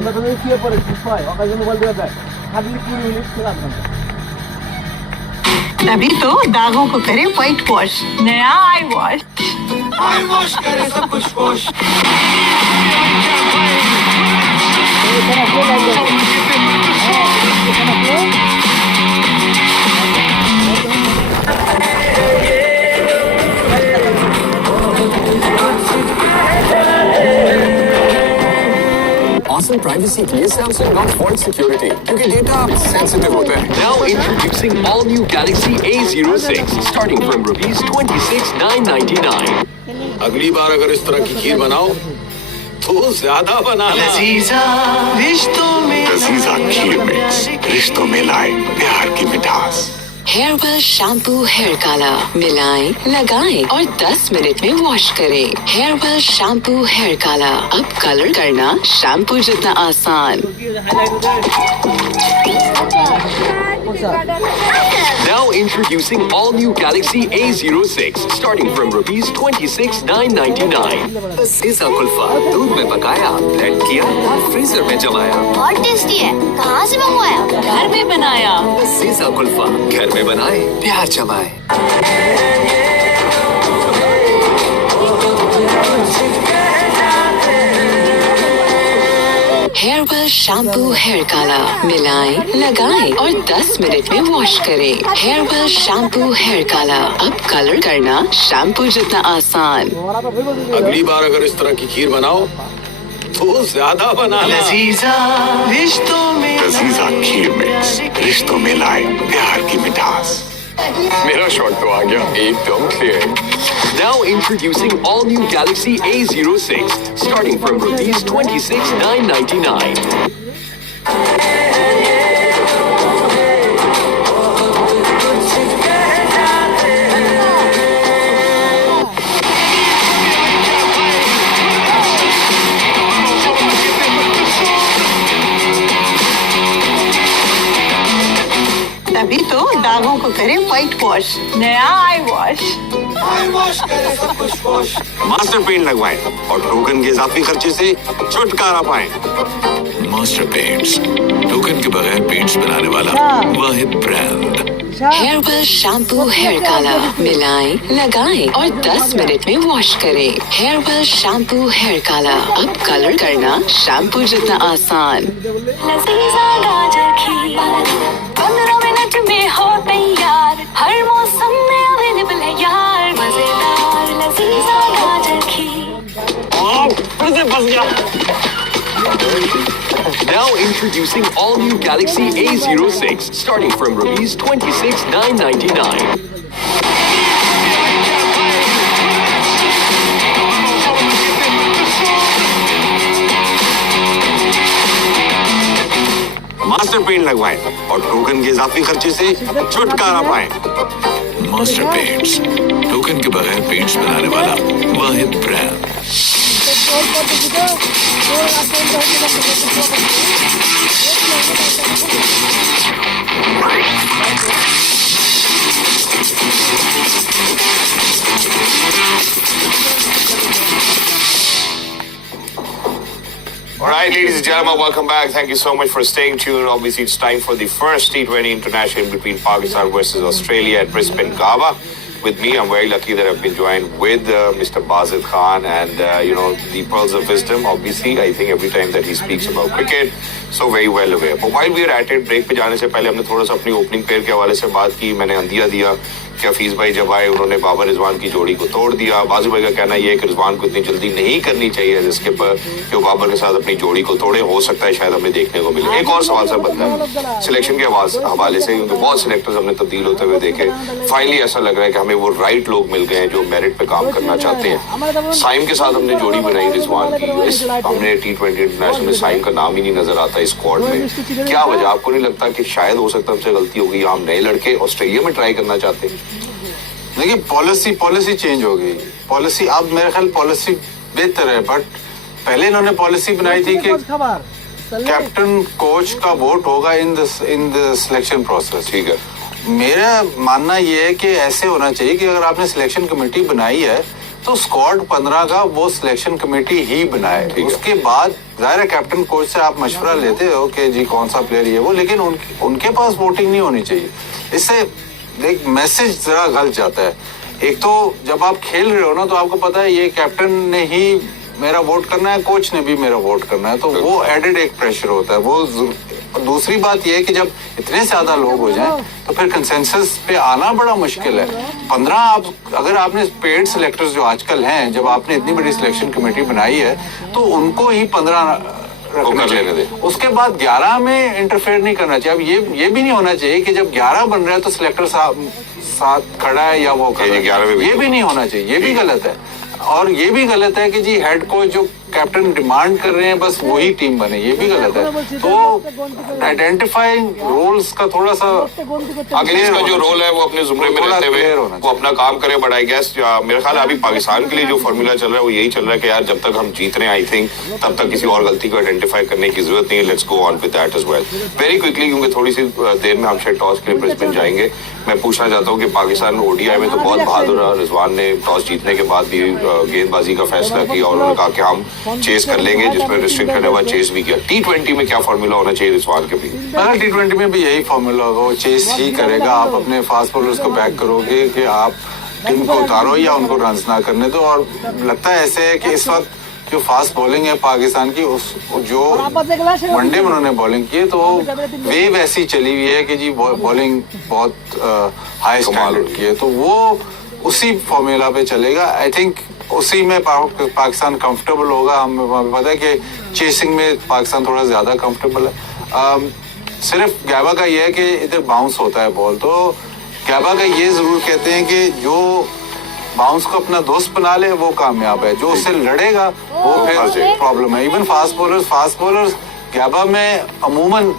আমরা তো শুয়ে পড়ে হয় অকাজে মোবাইল দেওয়া যায় খালি 20 মিনিট খেলা ঘন্টা तभी तो दागों को करे व्हाइट वॉश नया आई वॉश करे सब कुछ वॉश Awesome privacy के लिए Samsung Note Void Security क्योंकि डेटा सेंसिटिव होता है। Now introducing all new Galaxy A06 starting from rupees 26,999. अगली बार अगर इस तरह की खीर बनाओ तो ज्यादा बनाना। लजीजा रिश्तों में लजीजा खीर मिक्स रिश्तों में लाए प्यार की मिठास। Hair well shampoo hair colour मिलाएं, लगाएं और 10 मिनट में वॉश करें। Hair well shampoo hair colour अब कलर करना शैम्पू जितना आसान। Now introducing all new Galaxy A06 starting from rupees 26,999. सीसा कुल्फा दूध में पकाया, ब्लेंड किया, फ्रीजर में जमाया। बहुत टेस्टी है। कहाँ से मंगवाया? घर में बनाया। सीसा कुल्फा घर में बनाए, प्यार जमाए। Hair well shampoo hair colour मिलाएं, लगाएं और 10 मिनट में वॉश करें। Hair well shampoo hair colour अब कलर करना शैम्पू जितना आसान। अगली बार अगर इस तरह की खीर बनाओ तो ज्यादा बनाना। लजीजा रिश्तों में लजीजा खीर मिक्स रिश्तों में लाए प्यार की मिठास। मेरा शॉट तो आ गया एकदम clear. Now introducing all new Galaxy A06 starting from rupees 26,999. तभी तो दागों को करे व्हाइट वॉश नया आई वॉश करे सब कुछ वॉश। मास्टर पेंट लगवाएं और टोकन के इजाफी खर्चे से छुटकारा पाएं। मास्टर पेंट्स टोकन के बगैर पेंट्स बनाने वाला वाहिद brand. Hair well shampoo hair colour मिलाएं, लगाएं और 10 मिनट में वॉश करें। Hair well shampoo hair colour अब कलर करना शैम्पू जितना आसान। लजीजा गाजर खीर 15 मिनट में हो तैयार। हर मौसम में अवेलेबल है यार। मजेदार लजीजा गाजर खीर। Now introducing all new Galaxy A06 starting from rupees 26,999. Master paint लगवाएं और टोकन के इजाफी खर्चे से छुटकारा पाएं। मास्टर पेंट्स टोकन के बगैर पेंट्स बनाने वाला वाहिद brand. All right, ladies and gentlemen, welcome back. Thank you so much for staying tuned. Obviously, it's time for the first T20 international between Pakistan versus Australia at Brisbane, Gabba. With me, I'm very lucky that I've been joined with Mr. Bazid Khan and, the pearls of wisdom. Obviously, I think every time that he speaks about cricket, so very well aware. But while we are at it, break पे जाने से पहले हमने थोड़ा सा अपनी opening pair के हवाले से बात की। मैंने अंदिया दिया कि हफीज भाई जब आए उन्होंने बाबर रिजवान की जोड़ी को तोड़ दिया। बाजू भाई का कहना यह है कि रिजवान को इतनी जल्दी नहीं करनी चाहिए जिसके पर कि वो बाबर के साथ अपनी जोड़ी को तोड़े। हो सकता है शायद हमें देखने को मिले। एक और सवाल सर बनता है सिलेक्शन के हवाले से, क्योंकि बहुत सिलेक्टर्स हमने तब्दील होते हुए देखे। फाइनली ऐसा लग रहा है कि हमें वो राइट लोग मिल गए हैं जो मेरिट पे काम करना चाहते हैं। साइम के साथ हमने जोड़ी बनाई रिजवान की। हमने T20 इंटरनेशनल में साइम का नाम ही नहीं नजर आता इस स्क्वाड में। क्या वजह? आपको नहीं लगता कि शायद हो सकता है हमसे गलती हो गई? हम नए लड़के ऑस्ट्रेलिया में ट्राई करना चाहते हैं। देखिए पॉलिसी चेंज हो गई। पॉलिसी अब मेरे ख्याल पॉलिसी बेहतर है, बट पहले इन्होंने पॉलिसी बनाई थी कि कैप्टन कोच का वोट होगा इन द सिलेक्शन प्रोसेस। ठीक है, मेरा मानना ये है कि ऐसे होना चाहिए कि अगर आपने सिलेक्शन कमेटी बनाई है तो स्क्वाड 15 का वो सिलेक्शन कमेटी ही बनाए। उसके बाद जाहिर है कैप्टन कोच से आप मशवरा लेते हो कि जी कौन सा प्लेयर ये वो, लेकिन उनके पास वोटिंग नहीं होनी चाहिए। इससे एक मैसेज जरा गलत जाता है। एक तो जब आप खेल रहे हो ना, तो आपको पता है ये कैप्टन ने ही मेरा वोट करना है, कोच ने भी मेरा वोट करना है, तो वो एडेड एक प्रेशर होता है। वो दूसरी बात यह है कि जब इतने ज्यादा लोग हो जाएं तो फिर कंसेंसस पे आना बड़ा मुश्किल है। 15 आप अगर आपने पेड सिलेक्टर्स जो आजकल हैं, जब आपने इतनी बड़ी सिलेक्शन कमेटी बनाई है तो उनको ही 15 रखना चाहिए। उसके बाद 11 में इंटरफेयर नहीं करना चाहिए। अब ये भी नहीं होना चाहिए कि जब 11 बन रहा है तो सिलेक्टर साथ खड़ा है या वो कर, ये भी नहीं होना चाहिए, ये भी गलत है। और ये भी गलत है कि जी हेड कोच जो कैप्टन डिमांड कर रहे हैं बस वही टीम बने, ये भी गलत है। तो आइडेंटिफाइंग रोल्स का थोड़ा सा अगले का जो रोल है वो अपने जुमरे में रहते हुए वो अपना काम करे। बट आई गेस मेरे ख्याल अभी पाकिस्तान के लिए जो फॉर्मूला चल रहा है वो यही चल रहा है कि यार जब तक हम जीत रहे हैं आई थिंक तब तक किसी और गलती को आइडेंटिफाई करने की जरूरत नहीं है। Let's go on with that as well very quickly, क्योंकि थोड़ी सी देर में हम शायद टॉस के लिए ब्रिस्बेन जाएंगे। मैं पूछना चाहता हूँ कि पाकिस्तान ओडीआई में तो बहुत बहादुर रहा। रिजवान ने टॉस जीतने के बाद भी गेंदबाजी का फैसला किया और उन्होंने कहा कि हम चेस कर लेंगे, जिसमें रिस्ट्रिक्ट करने वाला चेस भी किया। T20 में क्या फॉर्मूला होना चाहिए रिजवान के भी? T20 में भी यही फॉर्मूला होगा, वो चेस ही करेगा। आप अपने फास्ट बॉलर्स को बैक करोगे कि आप टीम को उतारो या उनको रन्स ना करने दो। और लगता है ऐसे है कि इस वक्त जो फास्ट बॉलिंग है पाकिस्तान की, उस जो वनडे में उन्होंने बॉलिंग की है तो वेव ऐसी चली हुई है कि जी बॉलिंग बहुत हाई स्टैंडर्ड की है, तो वो उसी फॉर्मूला पे चलेगा। आई थिंक उसी में पाकिस्तान कंफर्टेबल होगा। हमें पता है कि चेसिंग में पाकिस्तान थोड़ा ज्यादा कंफर्टेबल है। सिर्फ गैबा का ये है कि इधर बाउंस होता है बॉल, तो गैबा का ये जरूर कहते हैं कि जो बाउंस को अपना दोस्त बना ले वो कामयाब है, जो उससे लड़ेगा वो फिर प्रॉब्लम है। इवन फास्ट बॉलर्स गैबा में अमूमन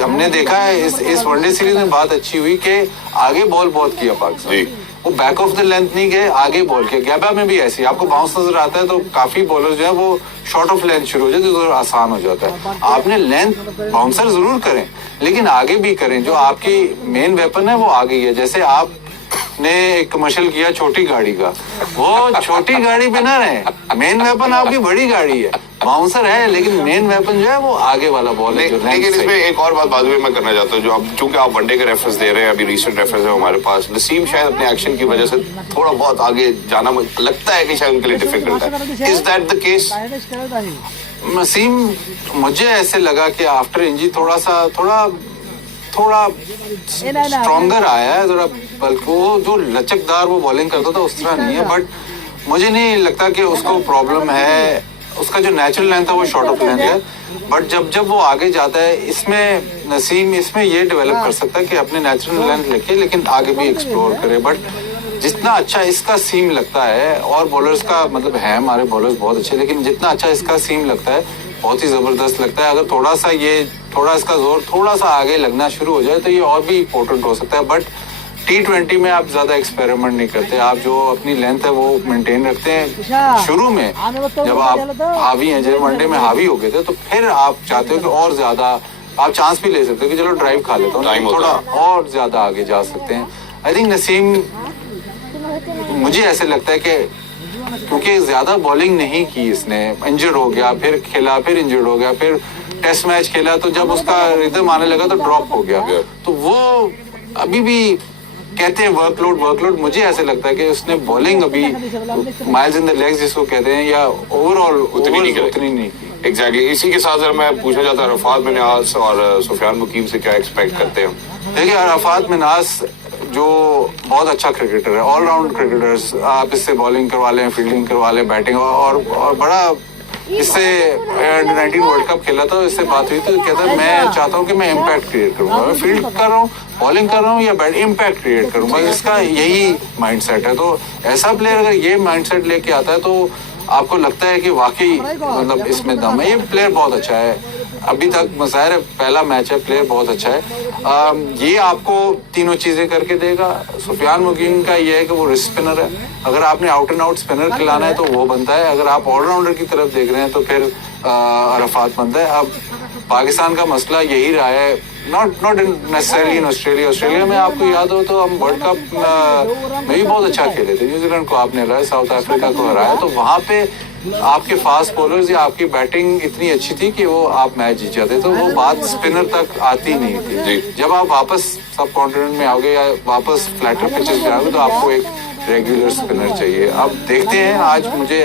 हमने देखा है इस वनडे सीरीज में बात अच्छी हुई कि आगे बॉल बहुत किया पाकिस्तान, वो बैक ऑफ द लेंथ नहीं गए, आगे बॉल किया। गैबा में भी ऐसी आपको बाउंस नजर आता है तो काफी बॉलर जो है वो शॉर्ट ऑफ लेंथ शुरू हो जाते तो आसान हो जाता है। आपने लेंथ बाउंसर जरूर करें लेकिन आगे भी करें, जो आपकी मेन वेपन है वो आगे ही है। जैसे आपने एक कमर्शियल किया छोटी गाड़ी का, वो छोटी गाड़ी पे ना रहे, मेन वेपन आपकी बड़ी गाड़ी है, बाउंसर है लेकिन मेन वेपन जो है वो आगे वाला बॉल है। लेकिन इसमें एक और बात बाद में मैं करना चाहता हूँ, जो अब चूंकि आप वनडे के रेफरेंस दे रहे हैं, अभी रीसेंट रेफरेंस है हमारे पास, नसीम शायद अपने एक्शन की वजह से थोड़ा बहुत आगे जाना लगता है कि शायद उनके लिए डिफिकल्ट है। Is that the case? Naseem मुझे ऐसे लगा कि आफ्टर इंजरी थोड़ा स्ट्रॉन्गर आया है, थोड़ा बल्कि वो जो लचकदार वो बॉलिंग करता था उस तरह नहीं है। बट मुझे नहीं लगता कि उसको प्रॉब्लम है, उसका जो नेचुरल लेंथ है वो शॉर्ट ऑफ लेंथ है। बट जब वो आगे जाता है इसमें नसीम इसमें ये डेवलप कर सकता है कि अपने नेचुरल लेंथ लेके लेकिन आगे भी एक्सप्लोर करे। बट जितना अच्छा इसका सीम लगता है, और बॉलर्स का मतलब है हमारे बॉलर्स बहुत अच्छे, लेकिन जितना अच्छा इसका सीम लगता है बहुत ही जबरदस्त लगता है। अगर थोड़ा इसका जोर थोड़ा सा आगे लगना शुरू हो जाए तो ये और भी इंपॉर्टेंट हो सकता है। बट T20 में आप ज्यादा एक्सपेरिमेंट नहीं करते, आप जो अपनी लेंथ है वो मेंटेन रखते हैं। शुरू में जब आप हावी हैं, जब वनडे में हावी हो गए थे, तो फिर आप चाहते हो कि और ज्यादा आप चांस भी ले सकते हो कि चलो ड्राइव खा लेता हूँ, थोड़ा और ज्यादा आगे जा सकते हैं। आई थिंक नसीम, मुझे ऐसे लगता है कि क्योंकि ज्यादा बॉलिंग नहीं की इसने, इंजर्ड हो गया, फिर खेला, फिर इंजर्ड हो गया, फिर टेस्ट मैच खेला, तो जब उसका रिदम आने लगा तो ड्रॉप हो गया। तो वो अभी भी कहते हैं वर्कलोड, मुझे ऐसे लगता है कि उसने बॉलिंग अभी माइल्स इन द लेग्स जिसको कहते हैं, या ओवरऑल उतनी नहीं की। एग्जैक्टली। इसी के साथ अगर मैं पूछना चाहता हूँ अरफात मिन्हास और सुफियान मुकीम से क्या एक्सपेक्ट करते हैं? देखिए अरफात मिन्हास जो बहुत अच्छा क्रिकेटर है, ऑलराउंड क्रिकेटर्स, आप इससे बॉलिंग करवा लें, फील्डिंग करवा लें, बैटिंग, और बड़ा इससे अंडर-19 वर्ल्ड कप खेला था, इससे बात हुई तो कहता है मैं चाहता हूँ कि मैं इम्पैक्ट क्रिएट करूँगा, मैं फील्ड कर रहा हूँ, बॉलिंग कर रहा हूँ या बैट, इम्पैक्ट क्रिएट करूँगा। इसका यही माइंडसेट है। तो ऐसा प्लेयर अगर ये माइंडसेट लेके आता है तो आपको लगता है कि वाकई मतलब इसमें दम है। ये प्लेयर बहुत अच्छा है, अभी तक ज़ाहिर है पहला मैच है, प्लेयर बहुत अच्छा है। ये आपको तीनों चीज़ें करके देगा। सुफियान मुकीम का ये है कि वो रिस्ट स्पिनर है, अगर आपने आउट एंड आउट स्पिनर खिलाना है तो वो बनता है, अगर आप ऑलराउंडर की तरफ देख रहे हैं तो फिर अरफात बनता है। अब पाकिस्तान का मसला यही रहा है नॉट नेसेसरली इन ऑस्ट्रेलिया में आपको याद हो तो हम वर्ल्ड कप में भी बहुत अच्छा खेले थे, न्यूजीलैंड को आपने हराया, साउथ अफ्रीका को हराया, तो वहाँ पे आपके फास्ट बॉलर्स या आपकी बैटिंग इतनी अच्छी थी कि वो आप मैच जीत जाते, तो वो बात स्पिनर तक आती नहीं थी। जब आप वापस सब कॉन्टिनेंट में आओगे या वापस फ्लैटर पिचेस पे आओगे तो आपको एक रेगुलर स्पिनर चाहिए। अब देखते हैं, आज मुझे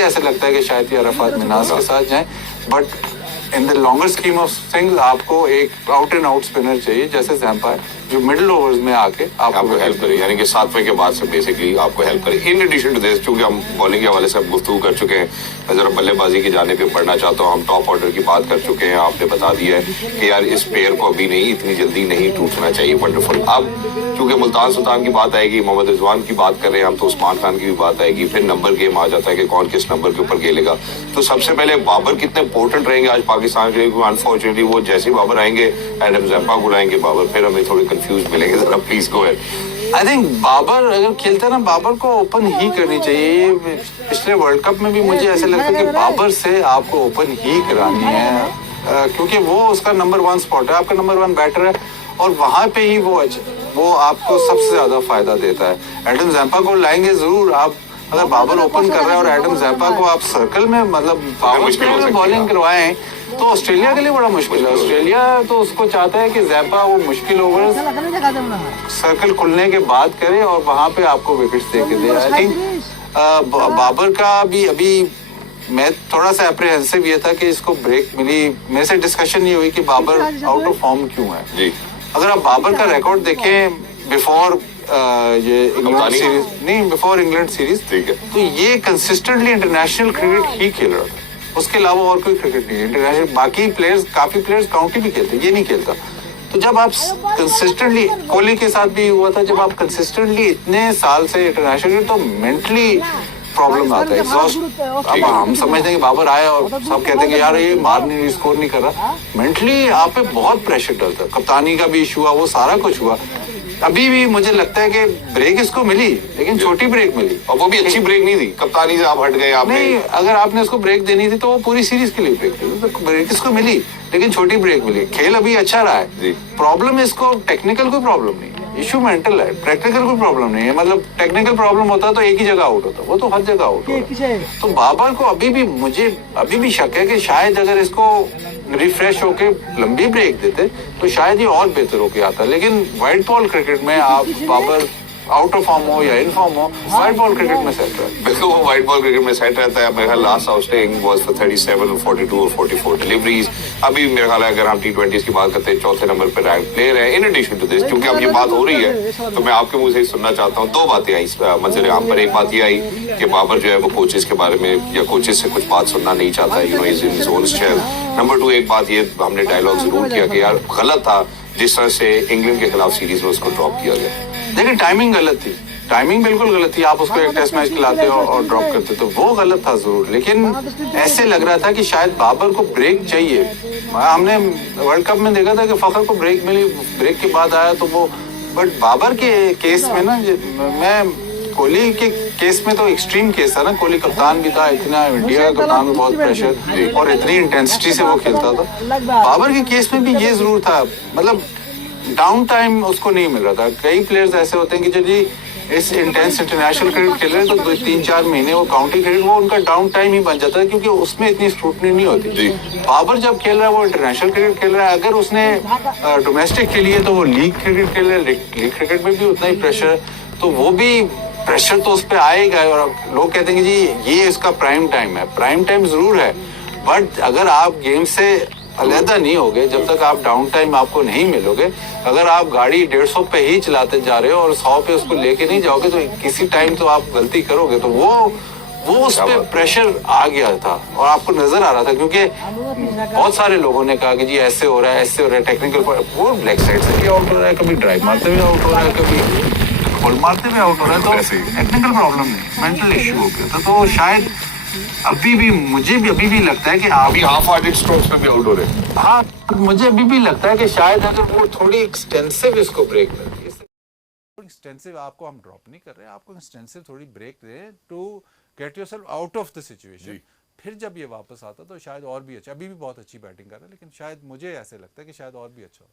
ऐसे लगता है कि शायद ये अरफात मिनाज के साथ जाएं, but in the longer scheme of things आपको एक आउट एंड आउट स्पिनर चाहिए जैसे ज़ैम्पा है, जो मिडिल ओवर्स में आके आपको हेल्प करे, यानी कि 7वें के बाद से बेसिकली आपको हेल्प करे। इन एडिशन टू दिस, चूंकि हम बॉलिंग के हवाले से अब गुफ्तगू कर चुके हैं, मैं जरा बल्लेबाजी की जाने पे बढ़ना चाहता हूँ। हम टॉप ऑर्डर की बात कर चुके हैं, आपने बता दिया है कि यार इस पेयर को अभी नहीं, इतनी जल्दी नहीं टूटना चाहिए। वंडरफुल। अब चूंकि मुल्तान सुल्तान की बात आएगी, मोहम्मद रिजवान की बात कर रहे हैं हम, तो उस्मान खान की भी बात आएगी, फिर नंबर गेम आ जाता है कि कौन किस नंबर के ऊपर खेलेगा। तो सबसे पहले बाबर कितने इंपॉर्टेंट रहेंगे आज पाकिस्तान के लिए? अनफॉर्चुनेटली वो जैसे ही बाबर आएंगे, एडम ज़ैम्पा को लाएंगे बाबर, फिर हमें थोड़े कंफ्यूज मिलेंगे। जरा please go ahead. I think Babar अगर खेलता ना, बाबर को ओपन ही करनी चाहिए। पिछले वर्ल्ड कप में भी मुझे ऐसा लगता है कि बाबर से आपको ओपन ही करानी है, क्योंकि वो उसका नंबर 1 स्पॉट है, आपका नंबर 1 बैटर है, और वहां पे ही वो आपको सबसे ज्यादा फायदा देता है। एडम ज़ैम्पा को लाएंगे जरूर आप, अगर बाबर ओपन कर रहा है और एडम ज़ैम्पा को आप सर्कल में मतलब बाबर बॉलिंग करवाएं तो ऑस्ट्रेलिया के लिए बड़ा मुश्किल है। ऑस्ट्रेलिया तो उसको चाहता है कि ज़ैम्पा वो मुश्किल ओवर सर्कल खुलने के बाद करे और वहां पे आपको विकेट्स दे के दे। आई थिंक बाबर का भी अभी मैं थोड़ा सा अप्रीहेंसिव ये था कि इसको ब्रेक मिली। मेरे से डिस्कशन ये हुई कि बाबर आउट ऑफ फॉर्म क्यों है जी। अगर आप बाबर का रिकॉर्ड देखें बिफोर ये इंग्लैंड सीरीज, नहीं बिफोर इंग्लैंड सीरीज, ठीक है, तो ये कंसिस्टेंटली इंटरनेशनल क्रिकेट ही खेल रहा था, उसके अलावा और कोई क्रिकेट नहीं है। इंटरनेशनल बाकी प्लेयर्स, काफी प्लेयर्स काउंटी भी खेलते, ये नहीं खेलता। तो जब आप कंसिस्टेंटली, कोहली के साथ भी हुआ था, जब आप कंसिस्टेंटली इतने साल से इंटरनेशनल, तो मेंटली प्रॉब्लम आता है, एग्जॉस्ट। अब हम समझते हैं कि बाबर आया और सब कहते हैं कि यार ये नहीं, स्कोर नहीं कर रहा, मेंटली आप पे बहुत प्रेशर डलता है। कप्तानी का भी इशू हुआ, वो सारा कुछ हुआ। अभी भी मुझे लगता है कि ब्रेक इसको मिली, लेकिन छोटी ब्रेक मिली, और वो भी अच्छी ब्रेक नहीं थी। कप्तानी से आप हट गए, आपने नहीं, अगर आपने उसको ब्रेक देनी थी तो वो पूरी सीरीज के लिए ब्रेक दी, तो ब्रेक इसको मिली, लेकिन छोटी ब्रेक मिली। खेल अभी अच्छा रहा है। प्रॉब्लम इसको टेक्निकल कोई प्रॉब्लम नहीं है, इशू मेंटल है, प्रैक्टिकल कोई प्रॉब्लम नहीं है। मतलब टेक्निकल प्रॉब्लम होता तो एक ही जगह आउट होता, वो तो हर जगह आउट होता। तो बाबर को मुझे अभी भी शक है कि शायद अगर इसको रिफ्रेश होके लंबी ब्रेक देते तो शायद ये और बेहतर होके आता। लेकिन वाइट बॉल क्रिकेट में आप बाबर आउट ऑफ फॉर्म हो या इन फॉर्म हो, वाइट बॉल क्रिकेट में सेट रहता है। बिल्कुल, वो वाइट बॉल क्रिकेट में सेट रहता है। मेरा लास्ट आउटस्टेइंग वाज फॉर 37 और 42 और 44 डिलीवरीज। अभी मेरे ख्याल है अगर हम T20 की बात करते हैं, चौथे नंबर पर रैंक प्लेयर है। इन एडिशन टू दिस, क्योंकि अब ये बात हो रही है तो मैं आपके मुंह से ही सुनना चाहता हूँ। 2 बातें आई मंजर आम पर। एक बात ये आई कि बाबर जो है वो कोचेस के बारे में या कोचेस से कुछ बात सुनना नहीं चाहता है, you know, is in his own shell. Number 2, एक बात ये हमने डायलॉग जरूर किया कि यार गलत था जिस तरह से इंग्लैंड के खिलाफ सीरीज में उसको ड्रॉप किया गया। देखिए टाइमिंग गलत थी, टाइमिंग बिल्कुल गलत थी। आप उसको एक टेस्ट मैच खिलाते हो और ड्रॉप करते तो वो गलत था जरूर, लेकिन ऐसे लग रहा था कि शायद बाबर को ब्रेक चाहिए। हमने वर्ल्ड कप में देखा था कि फखर को ब्रेक मिली, ब्रेक के बाद आया तो वो, बट बाबर के केस में ना, मैं कोहली के केस में तो एक्सट्रीम केस था ना, कोहली कप्तान भी था, इतना इंडिया का कप्तान में बहुत प्रेशर और इतनी इंटेंसिटी से वो खेलता था। बाबर के केस में भी ये जरूर था, मतलब डाउन टाइम उसको नहीं मिल रहा था। कई प्लेयर्स ऐसे होते हैं कि जो जी इस इंटेंस इंटरनेशनल क्रिकेट खेल रहे हैं तो 2-3-4 महीने वो काउंटी क्रिकेट, वो उनका डाउन टाइम ही बन जाता है, क्योंकि उसमें इतनी स्क्रूटनी नहीं होती। बाबर जब खेल रहा है वो इंटरनेशनल क्रिकेट खेल रहा है। अगर उसने डोमेस्टिक खेली है तो वो लीग क्रिकेट खेल रहा है, लीग क्रिकेट में भी उतना ही प्रेशर, तो वो भी प्रेशर तो उस पर आएगा। और लोग कहते हैं कि जी ये इसका प्राइम टाइम है, प्राइम टाइम जरूर है, बट अगर आप गेम से अलहदा नहीं होगे, जब तक आप डाउन टाइम आपको नहीं मिलोगे, अगर आप गाड़ी 150 पे ही चलाते जा रहे हो और 100 पे उसको लेके नहीं जाओगे तो किसी टाइम तो आप गलती करोगे। तो वो उस पे प्रेशर आ गया था और आपको नजर आ रहा था, क्योंकि बहुत सारे लोगों ने कहा कि जी ऐसे हो रहा है, ऐसे हो रहा है, टेक्निकल वो लेग साइड से भी आउट हो रहा है, कभी ड्राइव मारते हुए आउट हो रहा है, कभी बॉल मारते हुए आउट हो रहा है। तो टेक्निकल प्रॉब्लम नहीं, मेंटल इश्यू हो गया था। तो शायद मुझे भी लगता है कि अभी हाफ हार्टेड स्ट्रोक्स में भी आउट हो रहे हैं। हाँ, मुझे अभी भी लगता है कि शायद अगर वो थोड़ी एक्सटेंसिव इसको ब्रेक मिलती है, एक्सटेंसिव आपको हम ड्रॉप नहीं कर रहे, आपको एक्सटेंसिव थोड़ी ब्रेक दे to get yourself out of the situation, फिर जब ये वापस आता तो शायद और भी अच्छा, अभी भी बहुत अच्छी बैटिंग कर रहा है, लेकिन शायद मुझे ऐसे लगता है कि शायद और भी अच्छा हो।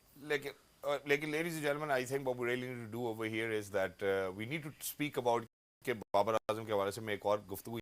लेकिन ladies and gentlemen, I think what we really need to do over here is that we need to speak about कि बाबर आजम के हवाले से मैं एक और गुफ्तगू